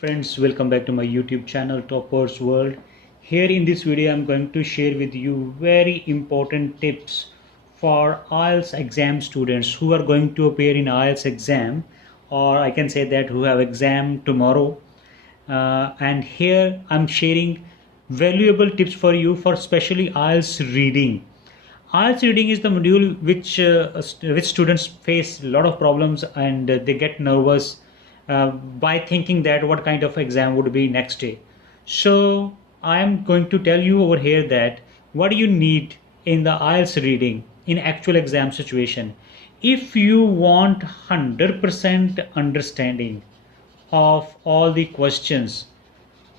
friends, welcome back to my YouTube channel Toppers World. Here in this video I'm going to share with you very important tips for IELTS exam students who are going to appear in IELTS exam, or I can say that who have exam tomorrow. And here I'm sharing valuable tips for you for especially IELTS reading. IELTS reading is the module which students face a lot of problems, and they get nervous by thinking that what kind of exam would be next day. So I am going to tell you over here that what you need in the IELTS reading in actual exam situation. If you want 100% understanding of all the questions,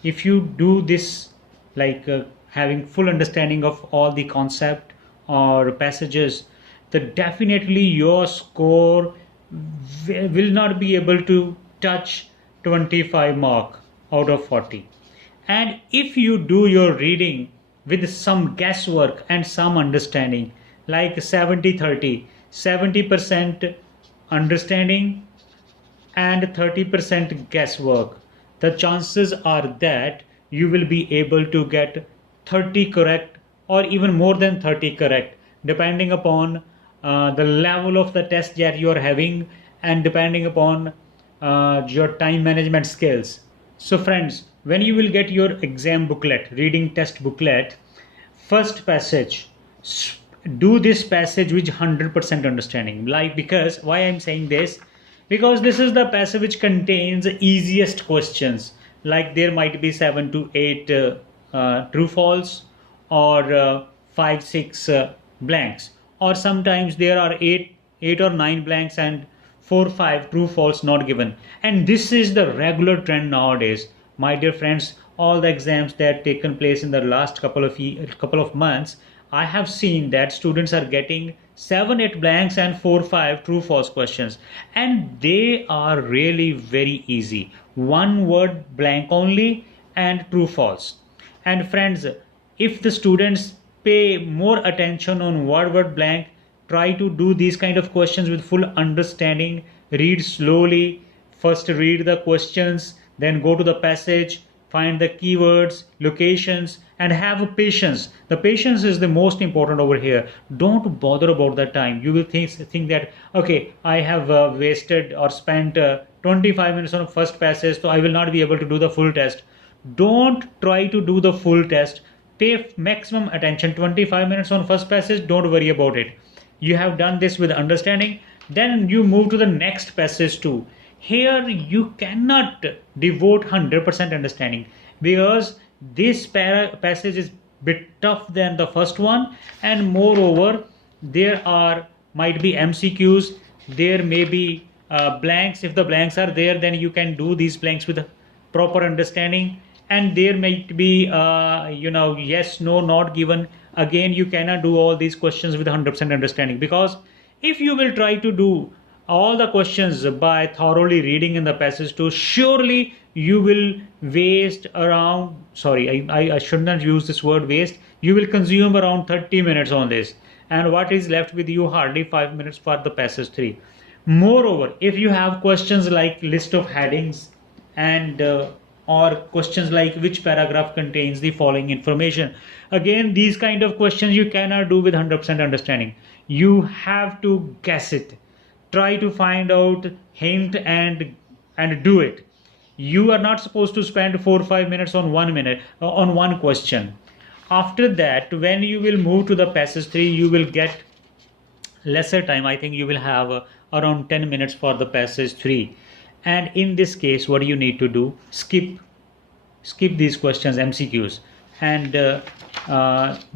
if you do this like having full understanding of all the concept or passages, then definitely your score will not be able to touch 25 mark out of 40. And if you do your reading with some guesswork and some understanding, like 70-30, 70% understanding and 30% guesswork, the chances are that you will be able to get 30 correct or even more than 30 correct, depending upon the level of the test that you are having and depending upon your time management skills. So friends, when you will get your exam booklet, reading test booklet, first passage, do this passage with 100% understanding. Like, because why I'm saying this, because this is the passage which contains easiest questions. Like there might be 7 to 8 true false, or 5-6 blanks, or sometimes there are 8 or 9 blanks and 4-5 true false not given. And this is the regular trend nowadays, my dear friends. All the exams that taken place in the last couple of months, I have seen that students are getting 7-8 blanks and 4-5 true false questions, and they are really very easy. One word blank only and true false. And friends, if the students pay more attention on word blank, try to do these kind of questions with full understanding, read slowly, first read the questions, then go to the passage, find the keywords, locations, and have patience. The patience is the most important over here. Don't bother about the time. You will think that, okay, I have wasted or spent 25 minutes on first passage, so I will not be able to do the full test. Don't try to do the full test. Pay maximum attention. 25 minutes on first passage, don't worry about it. You have done this with understanding, then you move to the next passage too. Here you cannot devote 100% understanding, because this passage is bit tough than the first one, and moreover there might be MCQs, there may be blanks. If the blanks are there, then you can do these blanks with proper understanding, and there might be yes, no, not given. Again, you cannot do all these questions with 100% understanding, because if you will try to do all the questions by thoroughly reading in the passage too, surely you will waste around, sorry, I should not use this word waste, you will consume around 30 minutes on this, and what is left with you? Hardly 5 minutes for the passage 3. Moreover, if you have questions like list of headings and or questions like which paragraph contains the following information, again these kind of questions you cannot do with 100% understanding. You have to guess it. Try to find out hint and do it. You are not supposed to spend 4 or 5 minutes on 1 minute on one question. After that, when you will move to the passage 3, you will get lesser time. I think you will have around 10 minutes for the passage 3. And in this case, what do you need to do? Skip these questions, MCQs, and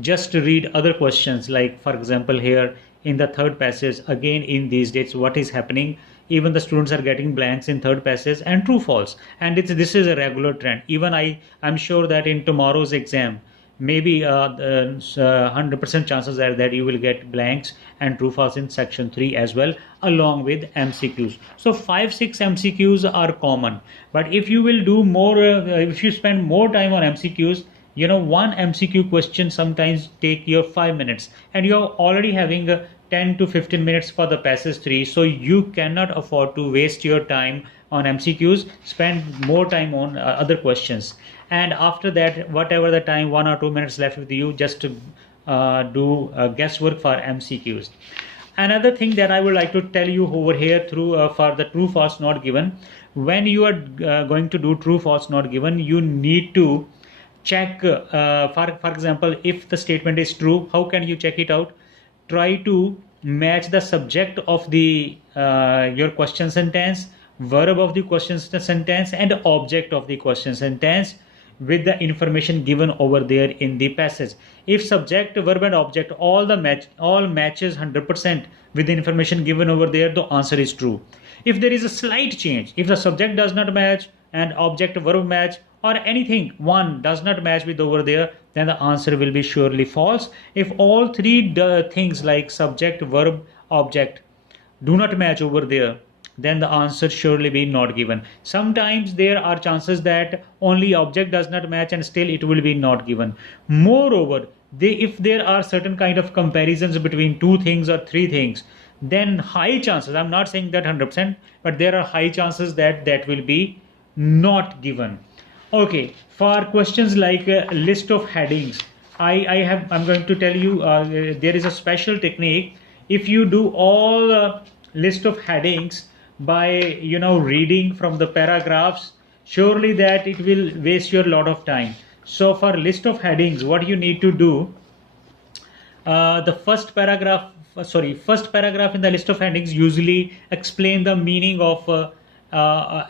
just read other questions. Like for example, here in the third passage, again in these days what is happening, even the students are getting blanks in third passage and true false, and this is a regular trend. Even I'm sure that in tomorrow's exam, maybe 100% chances are that you will get blanks and true false in section 3 as well, along with MCQs. So 5-6 MCQs are common, but if you will do more, if you spend more time on MCQs, one MCQ question sometimes take your 5 minutes, and you're already having 10 to 15 minutes for the passage 3, so you cannot afford to waste your time on MCQs. Spend more time on other questions, and after that, whatever the time, 1 or 2 minutes left with you, just to do guesswork for MCQs. Another thing that I would like to tell you over here through for the true false not given, when you are going to do true false not given, you need to check for example, if the statement is true, how can you check it out? Try to match the subject of the your question sentence, verb of the question sentence, and object of the question sentence with the information given over there in the passage. If subject, verb and object all matches 100% with the information given over there, the answer is true. If there is a slight change, if the subject does not match and object verb match, or anything one does not match with over there, then the answer will be surely false. If all three things like subject, verb, object do not match over there, then the answer surely be not given. Sometimes there are chances that only object does not match and still it will be not given. Moreover, if there are certain kind of comparisons between two things or three things, then high chances, I'm not saying that 100%, but there are high chances that that will be not given. Okay, for questions like list of headings, I'm going to tell you there is a special technique. If you do all list of headings by reading from the paragraphs, surely that it will waste your lot of time. So for list of headings, what you need to do, the first paragraph in the list of headings usually explain the meaning of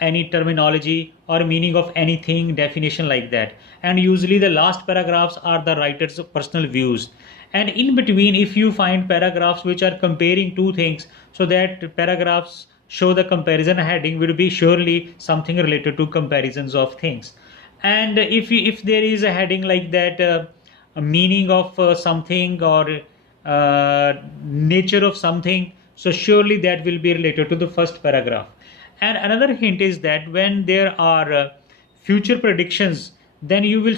any terminology or meaning of anything, definition like that, and usually the last paragraphs are the writer's personal views, and in between if you find paragraphs which are comparing two things, so that paragraphs show the comparison heading will be surely something related to comparisons of things. And if there is a heading like that, a meaning of something or nature of something, so surely that will be related to the first paragraph. And another hint is that when there are future predictions, then you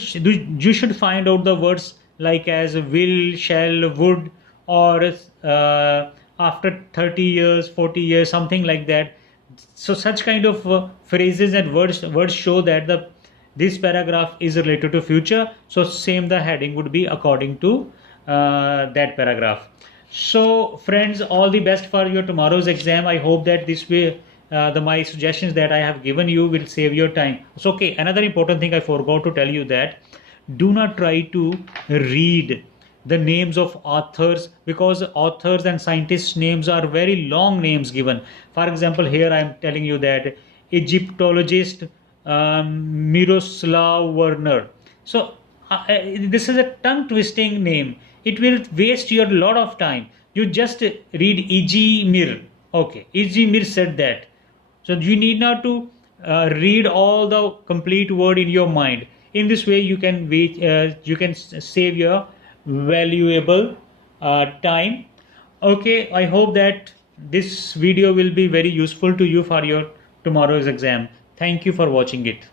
should find out the words like as will, shall, would, or after 30 years, 40 years, something like that. So such kind of phrases and words show that this paragraph is related to future. So same the heading would be according to that paragraph. So friends, all the best for your tomorrow's exam. I hope that this way my suggestions that I have given you will save your time. So okay, another important thing I forgot to tell you, that do not try to read the names of authors, because authors and scientists names are very long names given. For example, here I am telling you that Egyptologist Miroslav Werner. So this is a tongue twisting name. It will waste your lot of time. You just read E.G. Mir. Okay, E.G. Mir said that. So you need not to read all the complete word in your mind. In this way, you can save your valuable time. Okay, I hope that this video will be very useful to you for your tomorrow's exam. Thank you for watching it.